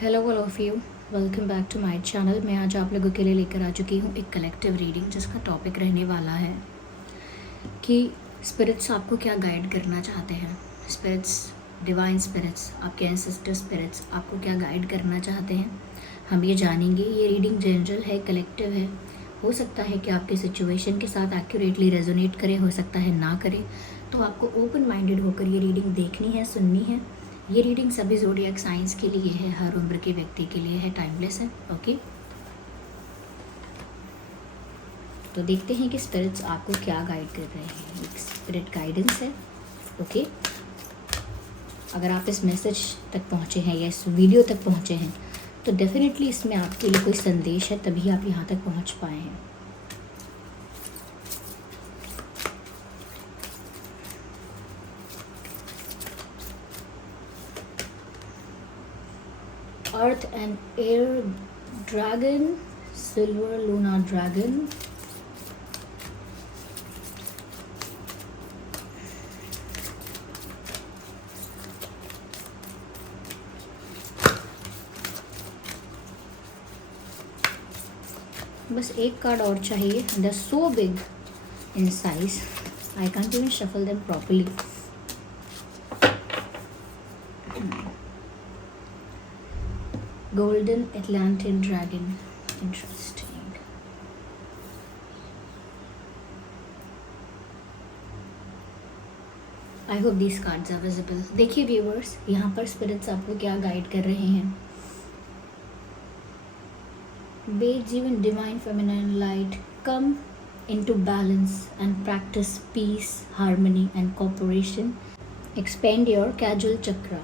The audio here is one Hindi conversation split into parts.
Hello all of you, welcome back to my channel. मैं आज आप लोगों के लिए लेकर आ चुकी हूँ एक कलेक्टिव रीडिंग जिसका टॉपिक रहने वाला है कि स्पिरिट्स आपको क्या गाइड करना चाहते हैं। स्पिरिट्स, डिवाइन स्पिरिट्स, आपके एंसेस्टर स्पिरिट्स आपको क्या गाइड करना चाहते हैं, हम ये जानेंगे। ये रीडिंग जनरल है, कलेक्टिव है। हो सकता है कि आपके सिचुएशन के साथ एक्यूरेटली रेजोनेट करे, हो सकता है ना करे। तो आपको ओपन माइंडेड होकर ये रीडिंग देखनी है, सुननी है। ये रीडिंग सभी ज़ोडिएक साइंस के लिए है, हर उम्र के व्यक्ति के लिए है, टाइमलेस है। ओके, तो देखते हैं कि स्पिरिट्स आपको क्या गाइड कर रहे हैं। एक स्पिरिट गाइडेंस है। ओके, अगर आप इस मैसेज तक पहुँचे हैं या इस वीडियो तक पहुँचे हैं तो डेफिनेटली इसमें आपके लिए कोई संदेश है, तभी आप यहाँ तक पहुँच पाए हैं। Earth and Air Dragon, Silver Luna Dragon, बस एक कार्ड और चाहिए। They are so big in size, I can't even shuffle them properly. Golden Atlantean Dragon, interesting. I hope these cards are visible. देखिए व्यूअर्स, यहाँ पर स्पिरिट्स आपको क्या गाइड कर रहे हैं। Beings even divine feminine light, come into balance and practice peace, harmony and cooperation. Expand your casual chakra.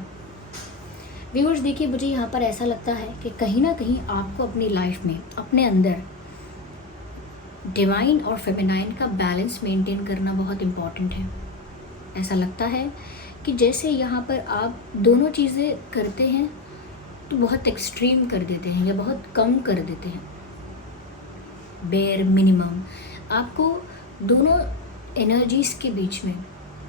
Viewers देखिए, मुझे यहाँ पर ऐसा लगता है कि कहीं ना कहीं आपको अपनी लाइफ में अपने अंदर डिवाइन और फेमिनाइन का बैलेंस मेंटेन करना बहुत इम्पॉर्टेंट है। ऐसा लगता है कि जैसे यहाँ पर आप दोनों चीज़ें करते हैं तो बहुत एक्सट्रीम कर देते हैं या बहुत कम कर देते हैं। बेयर मिनिमम, आपको दोनों एनर्जीज़ के बीच में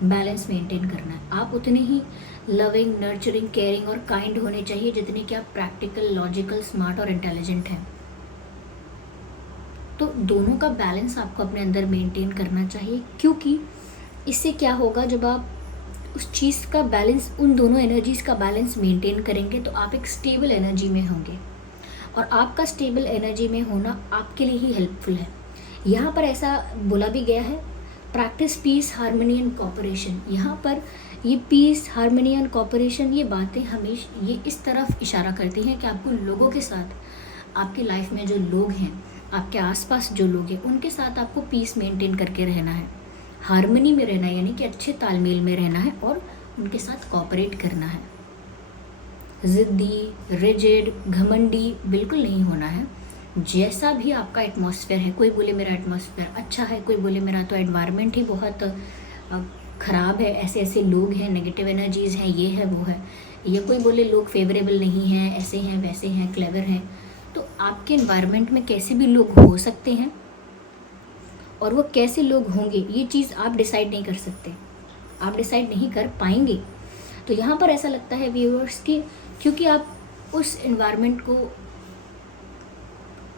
बैलेंस मेंटेन करना है। आप उतने ही लविंग, नर्चरिंग, केयरिंग और काइंड होने चाहिए जितने कि आप प्रैक्टिकल, लॉजिकल, स्मार्ट और इंटेलिजेंट हैं। तो दोनों का बैलेंस आपको अपने अंदर मेंटेन करना चाहिए, क्योंकि इससे क्या होगा, जब आप उस चीज़ का बैलेंस, उन दोनों एनर्जीज़ का बैलेंस मेंटेन करेंगे तो आप एक स्टेबल एनर्जी में होंगे। और आपका स्टेबल एनर्जी में होना आपके लिए ही हेल्पफुल है। यहाँ पर ऐसा बोला भी गया है, practice peace, harmony and cooperation. यहाँ पर ये पीस, हार्मनी एंड कॉपरेशन, ये बातें हमेशा ये इस तरफ इशारा करती हैं कि आपको लोगों के साथ, आपकी लाइफ में जो लोग हैं, आपके आसपास जो लोग हैं, उनके साथ आपको पीस मेंटेन करके रहना है, हार्मनी में रहना है, यानी कि अच्छे तालमेल में रहना है और उनके साथ कॉपरेट करना है। ज़िद्दी, रिजिड, घमंडी बिल्कुल नहीं होना है। जैसा भी आपका एटमॉस्फेयर है, कोई बोले मेरा एटमॉस्फेयर अच्छा है, कोई बोले मेरा तो एनवायरनमेंट ही बहुत ख़राब है, ऐसे ऐसे लोग हैं, नेगेटिव एनर्जीज़ हैं, ये है वो है, या कोई बोले लोग फेवरेबल नहीं हैं, ऐसे हैं वैसे हैं, क्लेवर हैं। तो आपके एनवायरनमेंट में कैसे भी लोग हो सकते हैं और वो कैसे लोग होंगे, ये चीज़ आप डिसाइड नहीं कर सकते, आप डिसाइड नहीं कर पाएंगे। तो यहाँ पर ऐसा लगता है व्यूअर्स कि क्योंकि आप उस एनवायरनमेंट को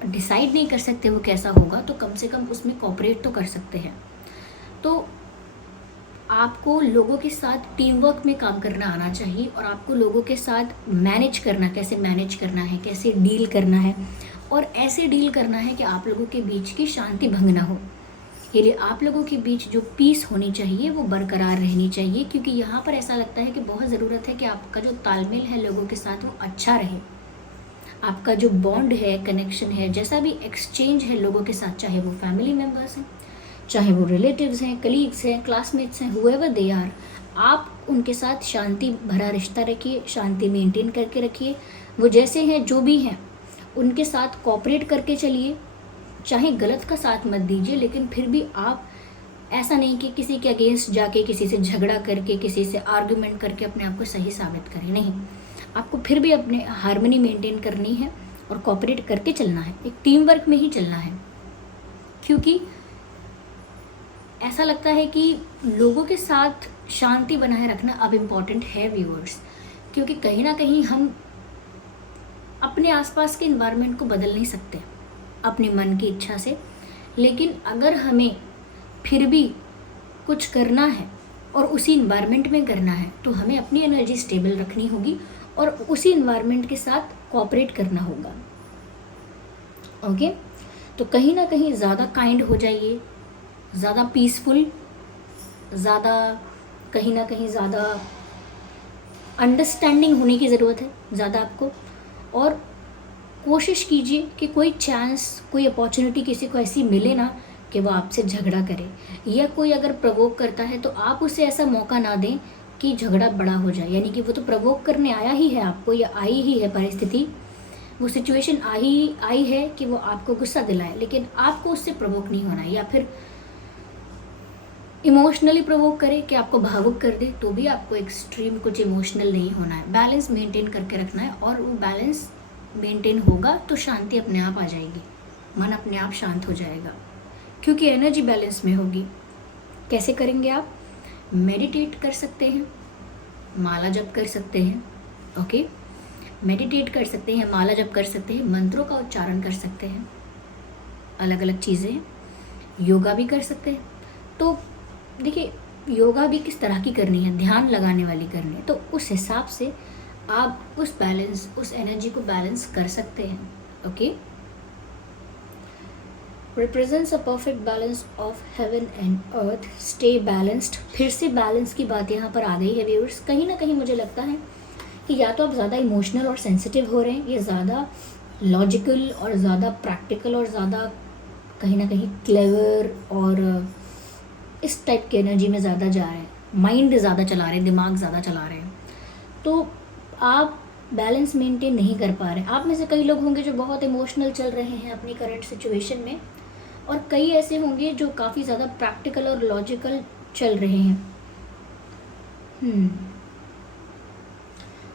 डिसाइड नहीं कर सकते वो कैसा होगा, तो कम से कम उसमें कोऑपरेट तो कर सकते हैं। तो आपको लोगों के साथ टीम वर्क में काम करना आना चाहिए और आपको लोगों के साथ मैनेज करना, कैसे मैनेज करना है, कैसे डील करना है, और ऐसे डील करना है कि आप लोगों के बीच की शांति भंग ना हो। ये लिए आप लोगों के बीच जो पीस होनी चाहिए वो बरकरार रहनी चाहिए, क्योंकि यहाँ पर ऐसा लगता है कि बहुत ज़रूरत है कि आपका जो तालमेल है लोगों के साथ वो अच्छा रहे। आपका जो बॉन्ड है, कनेक्शन है, जैसा भी एक्सचेंज है लोगों के साथ, चाहे वो फैमिली मेम्बर्स हैं, चाहे वो रिलेटिव्स हैं, कलीग्स हैं, क्लासमेट्स हैं, हुएवर दे आर, आप उनके साथ शांति भरा रिश्ता रखिए, शांति मेंटेन करके रखिए। वो जैसे हैं, जो भी हैं, उनके साथ कोऑपरेट करके चलिए। चाहे गलत का साथ मत दीजिए, लेकिन फिर भी आप ऐसा नहीं कि किसी के अगेंस्ट जाके, किसी से झगड़ा करके, किसी से आर्गुमेंट करके अपने आप को सही साबित करें। नहीं, आपको फिर भी अपने हार्मनी मेंटेन करनी है और कोऑपरेट करके चलना है, एक टीम वर्क में ही चलना है। क्योंकि ऐसा लगता है कि लोगों के साथ शांति बनाए रखना अब इम्पॉर्टेंट है व्यूअर्स, क्योंकि कहीं ना कहीं हम अपने आसपास के इन्वायरमेंट को बदल नहीं सकते अपने मन की इच्छा से, लेकिन अगर हमें फिर भी कुछ करना है और उसी इन्वायरमेंट में करना है तो हमें अपनी एनर्जी स्टेबल रखनी होगी और उसी इन्वायरमेंट के साथ कोऑपरेट करना होगा। ओके, तो कहीं ना कहीं ज़्यादा काइंड हो जाइए, ज़्यादा पीसफुल, ज़्यादा कहीं ना कहीं ज़्यादा अंडरस्टैंडिंग होने की ज़रूरत है ज़्यादा आपको। और कोशिश कीजिए कि कोई चांस, कोई अपॉर्चुनिटी किसी को ऐसी मिले ना कि वो आपसे झगड़ा करे, या कोई अगर प्रवोक करता है तो आप उसे ऐसा मौका ना दें कि झगड़ा बड़ा हो जाए। यानी कि वो तो प्रवोक करने आया ही है आपको, या आई ही है परिस्थिति, वो सिचुएशन आई है कि वो आपको गुस्सा दिलाए, लेकिन आपको उससे प्रवोक नहीं होना है। या फिर इमोशनली प्रवोक करे कि आपको भावुक कर दे, तो भी आपको एक्सट्रीम कुछ इमोशनल नहीं होना है। बैलेंस मेंटेन करके रखना है, और वो बैलेंस मेंटेन होगा तो शांति अपने आप आ जाएगी, मन अपने आप शांत हो जाएगा, क्योंकि एनर्जी बैलेंस में होगी। कैसे करेंगे आप? मेडिटेट कर सकते हैं, माला जप कर सकते हैं। ओके, मेडिटेट कर सकते हैं, माला जप कर सकते हैं, मंत्रों का उच्चारण कर सकते हैं, अलग अलग चीज़ें, योगा भी कर सकते हैं। तो देखिए, योगा भी किस तरह की करनी है, ध्यान लगाने वाली करनी है, तो उस हिसाब से आप उस एनर्जी को बैलेंस कर सकते हैं। Okay, represents a perfect balance of heaven and earth, stay balanced. फिर से बैलेंस की बात यहाँ पर आ गई है व्यूअर्स। कहीं ना कहीं मुझे लगता है कि या तो आप ज़्यादा इमोशनल और सेंसिटिव हो रहे हैं, या ज़्यादा लॉजिकल और ज़्यादा प्रैक्टिकल और ज़्यादा कहीं ना कहीं क्लेवर और इस टाइप की एनर्जी में ज़्यादा जा रहे हैं, माइंड ज़्यादा चला रहे हैं, दिमाग ज़्यादा चला रहे हैं, तो आप बैलेंस मेंटेन नहीं कर पा रहे हैं। आप में से कई लोग होंगे जो बहुत इमोशनल चल रहे हैं अपनी करंट सिचुएशन में, और कई ऐसे होंगे जो काफ़ी ज़्यादा प्रैक्टिकल और लॉजिकल चल रहे हैं।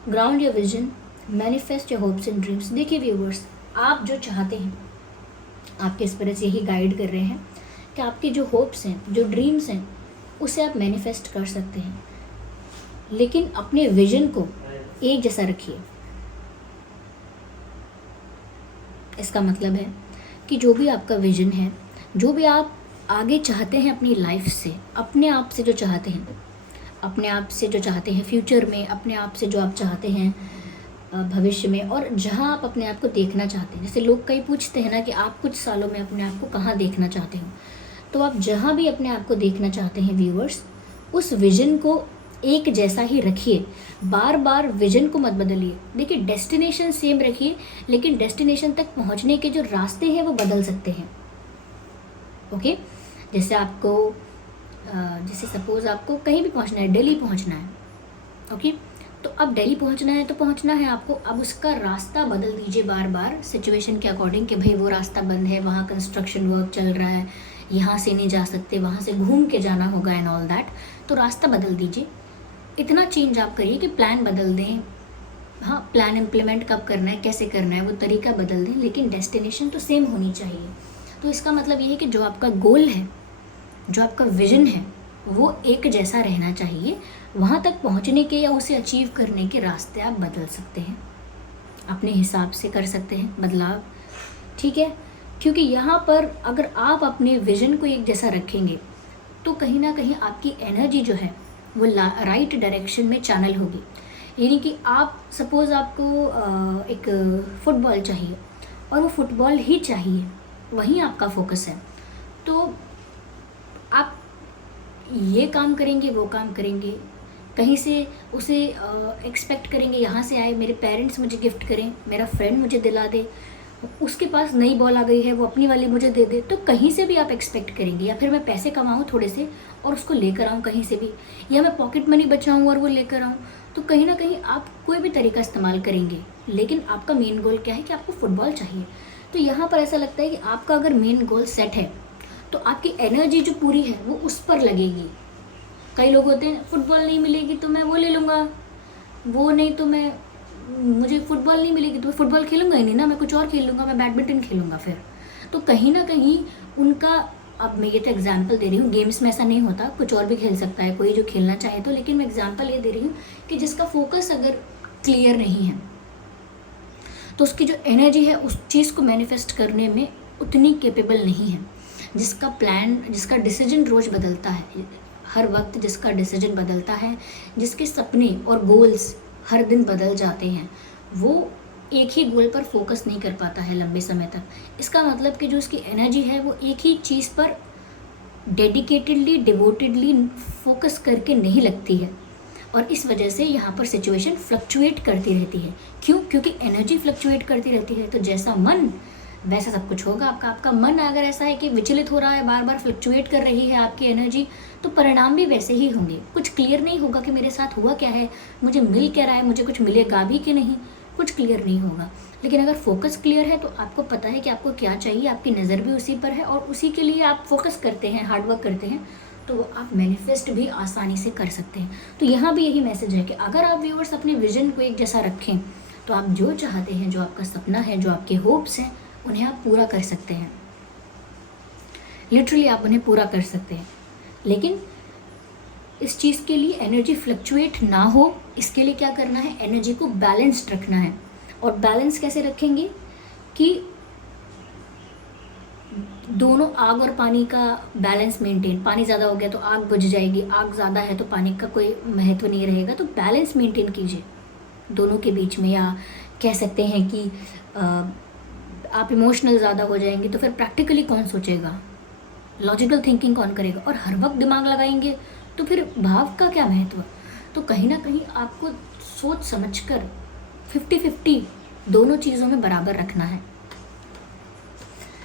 Ground your vision, manifest your hopes and dreams. देखिए व्यूवर्स, आप जो चाहते हैं, आपके स्पिरिट्स यही गाइड कर रहे हैं कि आपके जो होप्स हैं, जो ड्रीम्स हैं, उसे आप मैनिफेस्ट कर सकते हैं, लेकिन अपने विजन को एक जैसा रखिए। इसका मतलब है कि जो भी आपका विजन है, जो भी आप आगे चाहते हैं अपनी लाइफ से, अपने आप से जो चाहते हैं, अपने आप से जो चाहते हैं फ्यूचर में, अपने आप से जो आप चाहते हैं भविष्य में, और जहां आप अपने आप को देखना चाहते हैं। जैसे लोग कई पूछते हैं ना कि आप कुछ सालों में अपने आप को कहाँ देखना चाहते हो, तो आप जहाँ भी अपने आप को देखना चाहते हैं व्यूअर्स, उस विजन को एक जैसा ही रखिए, बार बार विजन को मत बदलिए। देखिए, डेस्टिनेशन सेम रखिए, लेकिन डेस्टिनेशन तक पहुँचने के जो रास्ते हैं वो बदल सकते हैं। ओके, जैसे आपको जैसे सपोज़ आपको कहीं भी पहुंचना है, दिल्ली पहुंचना है, ओके, तो अब दिल्ली पहुंचना है तो पहुंचना है आपको, अब उसका रास्ता बदल दीजिए बार बार सिचुएशन के अकॉर्डिंग, कि भाई वो रास्ता बंद है, वहाँ कंस्ट्रक्शन वर्क चल रहा है, यहाँ से नहीं जा सकते, वहाँ से घूम के जाना होगा एंड ऑल दैट, तो रास्ता बदल दीजिए। इतना चेंज आप करिए कि प्लान बदल दें। हाँ, प्लान इम्प्लीमेंट कब करना है, कैसे करना है, वो तरीका बदल दें, लेकिन डेस्टिनेशन तो सेम होनी चाहिए। तो इसका मतलब ये है कि जो आपका गोल है, जो आपका विजन है, वो एक जैसा रहना चाहिए। वहाँ तक पहुँचने के या उसे अचीव करने के रास्ते आप बदल सकते हैं, अपने हिसाब से कर सकते हैं बदलाव, ठीक है। क्योंकि यहाँ पर अगर आप अपने विजन को एक जैसा रखेंगे तो कहीं ना कहीं आपकी एनर्जी जो है वो राइट डायरेक्शन में चैनल होगी। यानी कि आप सपोज़ आपको एक फुटबॉल चाहिए और वो फुटबॉल ही चाहिए, वहीं आपका फोकस है, तो आप ये काम करेंगे, वो काम करेंगे, कहीं से उसे एक्सपेक्ट करेंगे, यहाँ से आए, मेरे पेरेंट्स मुझे गिफ्ट करें, मेरा फ्रेंड मुझे दिला दे, उसके पास नई बॉल आ गई है वो अपनी वाली मुझे दे दे, तो कहीं से भी आप एक्सपेक्ट करेंगे। या फिर मैं पैसे कमाऊँ थोड़े से और उसको लेकर आऊँ कहीं से भी, या मैं पॉकेट मनी बचाऊँ और वो लेकर आऊँ, तो कहीं ना कहीं आप कोई भी तरीका इस्तेमाल करेंगे, लेकिन आपका मेन गोल क्या है कि आपको फुटबॉल चाहिए। तो यहाँ पर ऐसा लगता है कि आपका अगर मेन गोल सेट है तो आपकी एनर्जी जो पूरी है वो उस पर लगेगी। कई लोग होते हैं, फुटबॉल नहीं मिलेगी तो मैं वो ले लूँगा, वो नहीं तो मुझे फुटबॉल नहीं मिलेगी तो मैं फुटबॉल खेलूँगा ही नहीं ना, मैं कुछ और खेल लूँगा, मैं बैडमिंटन खेलूँगा फिर। तो कहीं ना कहीं उनका, अब मैं ये तो एग्जांपल दे रही हूँ, गेम्स में ऐसा नहीं होता, कुछ और भी खेल सकता है कोई जो खेलना चाहे तो, लेकिन मैं एग्जांपल ये दे रही हूँ कि जिसका फोकस अगर क्लियर नहीं है तो उसकी जो एनर्जी है उस चीज़ को मैनिफेस्ट करने में उतनी कैपेबल नहीं है। जिसका प्लान, जिसका डिसीजन रोज़ बदलता है, हर वक्त जिसका डिसीजन बदलता है, जिसके सपने और गोल्स हर दिन बदल जाते हैं, वो एक ही गोल पर फोकस नहीं कर पाता है लंबे समय तक। इसका मतलब कि जो उसकी एनर्जी है वो एक ही चीज़ पर डेडिकेटेडली, डिवोटेडली फोकस करके नहीं लगती है, और इस वजह से यहाँ पर सिचुएशन फ्लक्चुएट करती रहती है। क्यों? क्योंकि एनर्जी फ्लक्चुएट करती रहती है, तो जैसा मन वैसा सब कुछ होगा आपका। आपका मन अगर ऐसा है कि विचलित हो रहा है, बार बार फ्लक्चुएट कर रही है आपकी एनर्जी, तो परिणाम भी वैसे ही होंगे। कुछ क्लियर नहीं होगा कि मेरे साथ हुआ क्या है, मुझे मिल क्या रहा है, मुझे कुछ मिलेगा भी कि नहीं, कुछ क्लियर नहीं होगा। लेकिन अगर फोकस क्लियर है तो आपको पता है कि आपको क्या चाहिए, आपकी नज़र भी उसी पर है और उसी के लिए आप फोकस करते हैं, हार्डवर्क करते हैं, तो वो आप मैनिफेस्ट भी आसानी से कर सकते हैं। तो यहाँ भी यही मैसेज है कि अगर आप व्यूअर्स अपने विजन को एक जैसा रखें तो आप जो चाहते हैं, जो आपका सपना है, जो आपके होप्स हैं, उन्हें आप पूरा कर सकते हैं। लिटरली आप उन्हें पूरा कर सकते हैं। लेकिन इस चीज़ के लिए एनर्जी फ्लक्चुएट ना हो, इसके लिए क्या करना है, एनर्जी को बैलेंस्ड रखना है। और बैलेंस कैसे रखेंगे कि दोनों आग और पानी का बैलेंस मेंटेन। पानी ज़्यादा हो गया तो आग बुझ जाएगी, आग ज़्यादा है तो पानी का कोई महत्व नहीं रहेगा। तो बैलेंस मेंटेन कीजिए दोनों के बीच में। या कह सकते हैं कि आप इमोशनल ज़्यादा हो जाएंगे तो फिर प्रैक्टिकली कौन सोचेगा, लॉजिकल थिंकिंग कौन करेगा, और हर वक्त दिमाग लगाएंगे तो फिर भाव का क्या महत्व। तो कहीं ना कहीं आपको सोच समझकर 50-50 दोनों चीज़ों में बराबर रखना है।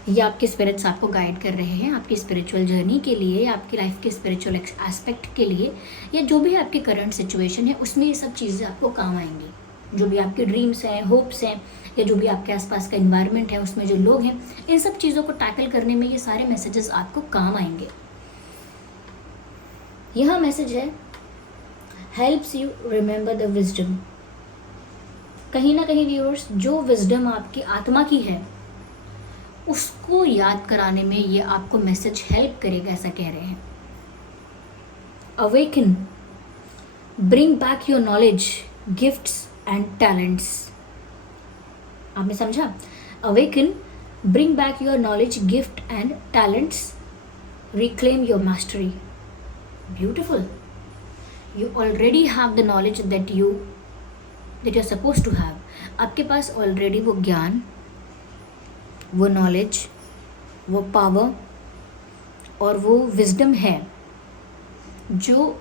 ये आपके स्पिरिट्स आपको गाइड कर रहे हैं आपकी स्पिरिचुअल जर्नी के लिए, या आपकी लाइफ के स्पिरिचुअल एस्पेक्ट के लिए, या जो भी आपकी करंट सिचुएशन है उसमें ये सब चीज़ें आपको काम आएंगी। जो भी आपके ड्रीम्स हैं, होप्स हैं, या जो भी आपके आसपास का इन्वायरमेंट है, उसमें जो लोग हैं, इन सब चीज़ों को टैकल करने में ये सारे मैसेजेस आपको काम आएंगे। यह मैसेज है, helps you remember the wisdom. कहीं ना कहीं व्यूअर्स, जो विजडम आपकी आत्मा की है उसको याद कराने में ये आपको मैसेज हेल्प करेगा, ऐसा कह रहे हैं। Awaken, bring back your knowledge, gifts and talents. आपने समझा? Awaken, bring back your knowledge, gift and talents, reclaim your mastery. Beautiful. You already have the knowledge that you're supposed to have. आपके पास ऑलरेडी वो ज्ञान, वो नॉलेज, वो पावर और वो विजडम है जो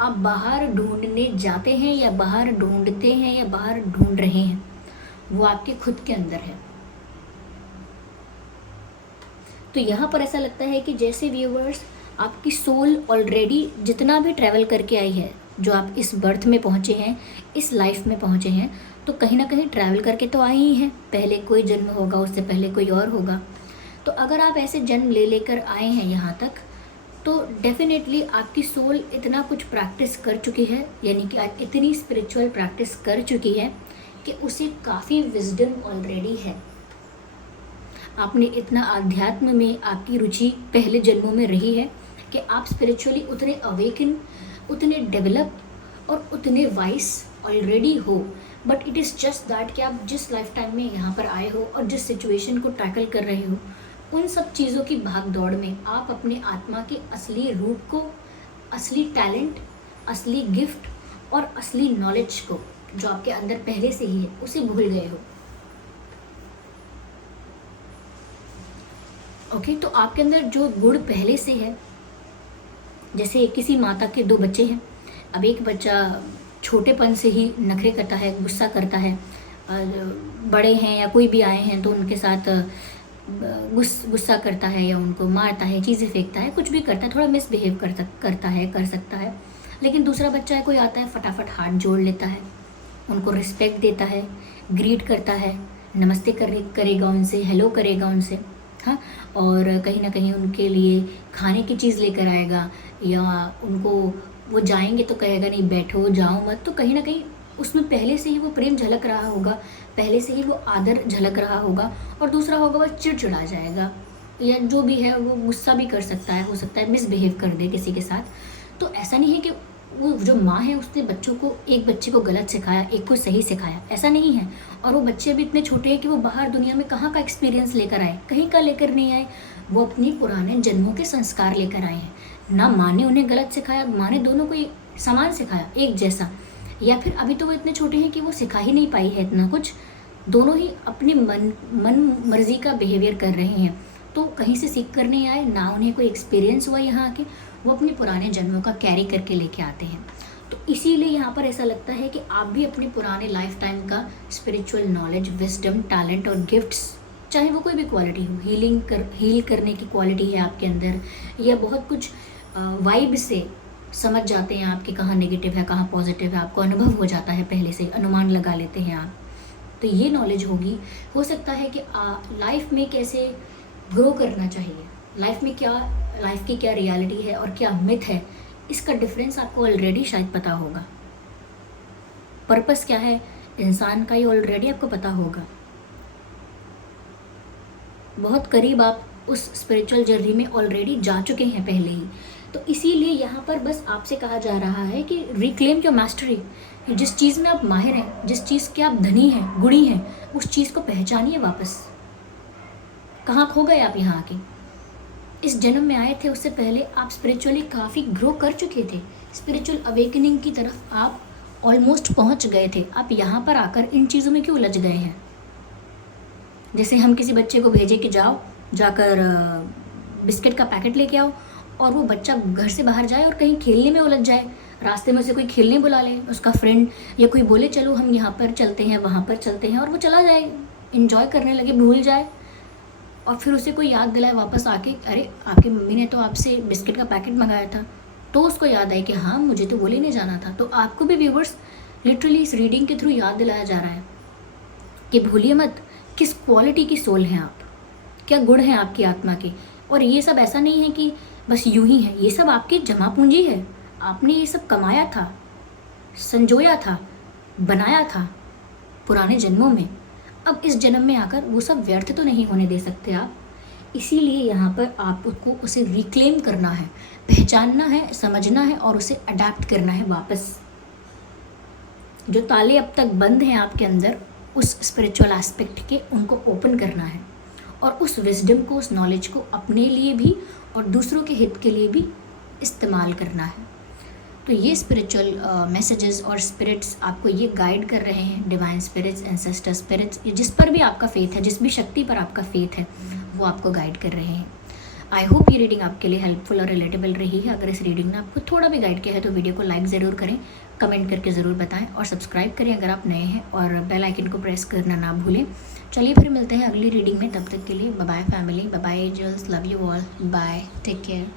आप बाहर ढूंढने जाते हैं, या बाहर ढूंढते हैं, या बाहर ढूंढ रहे हैं। वो आपके खुद के अंदर है। तो यहाँ पर ऐसा लगता है कि जैसे व्यूअर्स, आपकी सोल ऑलरेडी जितना भी ट्रैवल करके आई है, जो आप इस बर्थ में पहुँचे हैं, इस लाइफ में पहुँचे हैं, तो कहीं ना कहीं ट्रैवल करके तो आए ही हैं। पहले कोई जन्म होगा, उससे पहले कोई और होगा। तो अगर आप ऐसे जन्म ले लेकर आए हैं यहाँ तक, तो डेफिनेटली आपकी सोल इतना कुछ प्रैक्टिस कर चुकी है, यानी कि आज इतनी स्पिरिचुअल प्रैक्टिस कर चुकी है कि उसे काफ़ी विजडम ऑलरेडी है। आपने इतना आध्यात्म में आपकी रुचि पहले जन्मों में रही है कि आप स्पिरिचुअली उतने अवेकन, उतने डेवलप और उतने वाइस ऑलरेडी हो। But it is just that कि आप जिस लाइफ टाइम में यहाँ पर आए हो और जिस सिचुएशन को टैकल कर रहे हो, उन सब चीज़ों की भाग दौड़ में आप अपने आत्मा के असली रूप को, असली टैलेंट, असली गिफ्ट और असली नॉलेज को, जो आपके अंदर पहले से ही है, उसे भूल गए हो। ओके, तो आपके अंदर जो गुण पहले से है, जैसे किसी माता के 2 बच्चे हैं। अब एक बच्चा छोटेपन से ही नखरे करता है, गुस्सा करता है, बड़े हैं या कोई भी आए हैं तो उनके साथ गुस्सा करता है, या उनको मारता है, चीज़ें फेंकता है, कुछ भी करता है, थोड़ा मिसबिहेव करता है, कर सकता है। लेकिन दूसरा बच्चा है, कोई आता है फटाफट हाथ जोड़ लेता है, उनको रिस्पेक्ट देता है, ग्रीट करता है, नमस्ते करेगा उनसे, हेलो करेगा उनसे, हाँ, और कहीं ना कहीं उनके लिए खाने की चीज़ लेकर आएगा, या उनको वो जाएंगे तो कहेगा नहीं बैठो, जाओ मत। तो कहीं ना कहीं उसमें पहले से ही वो प्रेम झलक रहा होगा, पहले से ही वो आदर झलक रहा होगा। और दूसरा होगा वह चिड़चिड़ा जाएगा, या जो भी है वो गुस्सा भी कर सकता है, हो सकता है मिसबिहेव कर दे किसी के साथ। तो ऐसा नहीं है कि वो जो माँ है उसने बच्चों को, एक बच्चे को गलत सिखाया, एक को सही सिखाया, ऐसा नहीं है। और वो बच्चे भी इतने छोटे हैं कि वो बाहर दुनिया में कहाँ का एक्सपीरियंस लेकर आए, कहीं का लेकर नहीं आए, वो अपनी पुराने जन्मों के संस्कार लेकर आए हैं। ना माँ ने उन्हें गलत सिखाया, माँ ने दोनों को समान सिखाया, एक जैसा। या फिर अभी तो वो इतने छोटे हैं कि वो सिखा ही नहीं पाई है इतना कुछ, दोनों ही अपनी मन मर्जी का बिहेवियर कर रहे हैं। तो कहीं से सीख कर नहीं आए, ना उन्हें कोई एक्सपीरियंस हुआ यहाँ के, वो अपने पुराने जन्मों का कैरी करके लेके आते हैं। तो इसीलिए यहाँ पर ऐसा लगता है कि आप भी अपने पुराने लाइफ टाइम का स्पिरिचुअल नॉलेज, विजडम, टैलेंट और गिफ्ट्स, चाहे वो कोई भी क्वालिटी हो, हील करने की क्वालिटी है आपके अंदर, या बहुत कुछ वाइब से समझ जाते हैं आप कि कहाँ नेगेटिव है कहाँ पॉजिटिव है, आपको अनुभव हो जाता है, पहले से अनुमान लगा लेते हैं आप। तो ये नॉलेज होगी। हो सकता है कि लाइफ में कैसे ग्रो करना चाहिए, लाइफ की क्या रियलिटी है और क्या मिथ है, इसका डिफरेंस आपको ऑलरेडी शायद पता होगा। पर्पस क्या है इंसान का, ये ऑलरेडी आपको पता होगा। बहुत करीब आप उस स्पिरिचुअल जर्नी में ऑलरेडी जा चुके हैं पहले ही। तो इसीलिए यहाँ पर बस आपसे कहा जा रहा है कि रिक्लेम योर मास्टरी। जिस चीज़ में आप माहिर हैं, जिस चीज़ के आप धनी हैं, गुणी हैं, उस चीज़ को पहचानिए वापस। कहाँ खो गए आप यहाँ आके? इस जन्म में आए थे, उससे पहले आप स्पिरिचुअली काफ़ी ग्रो कर चुके थे, स्पिरिचुअल अवेकनिंग की तरफ आप ऑलमोस्ट पहुँच गए थे। आप यहाँ पर आकर इन चीज़ों में क्यों उलझ गए हैं? जैसे हम किसी बच्चे को भेजें कि जाकर बिस्किट का पैकेट लेके आओ, और वो बच्चा घर से बाहर जाए और कहीं खेलने में उलझ जाए, रास्ते में उसे कोई खेलने बुला ले, उसका फ्रेंड या कोई बोले चलो हम यहाँ पर चलते हैं, वहाँ पर चलते हैं, और वो चला जाए, इन्जॉय करने लगे, भूल जाए, और फिर उसे कोई याद दिलाए वापस आके, अरे आपकी मम्मी ने तो आपसे बिस्किट का पैकेट मंगाया था, तो उसको याद आए कि हाँ मुझे तो वो लेने जाना था। तो आपको भी व्यूवर्स लिटरली इस रीडिंग के थ्रू याद दिलाया जा रहा है कि भूलिए मत किस क्वालिटी की सोल हैं आप, क्या गुण हैं आपकी आत्मा के। और ये सब ऐसा नहीं है कि बस यूं ही है, ये सब आपकी जमा पूंजी है, आपने ये सब कमाया था, संजोया था, बनाया था पुराने जन्मों में। अब इस जन्म में आकर वो सब व्यर्थ तो नहीं होने दे सकते आप। इसीलिए यहाँ पर आपको उसे रिक्लेम करना है, पहचानना है, समझना है और उसे अडैप्ट करना है वापस। जो ताले अब तक बंद हैं आपके अंदर, उस स्पिरिचुअल एस्पेक्ट के, उनको ओपन करना है, और उस विजडम को, उस नॉलेज को अपने लिए भी और दूसरों के हित के लिए भी इस्तेमाल करना है। तो ये स्पिरिचुअल मैसेजेस और स्पिरिट्स आपको ये गाइड कर रहे हैं, डिवाइन स्पिरिट्स, एंसेस्टर स्पिरिट्स, जिस पर भी आपका फेथ है, जिस भी शक्ति पर आपका फेथ है, वो आपको गाइड कर रहे हैं। आई होप ये रीडिंग आपके लिए हेल्पफुल और रिलेटेबल रही है। अगर इस रीडिंग ने आपको थोड़ा भी गाइड किया है तो वीडियो को लाइक ज़रूर करें, कमेंट करके ज़रूर बताएं और सब्सक्राइब करें अगर आप नए हैं, और बेल आइकन को प्रेस करना ना भूलें। चलिए फिर मिलते हैं अगली रीडिंग में, तब तक के लिए bye bye family, bye bye angels, love you all, bye, take care.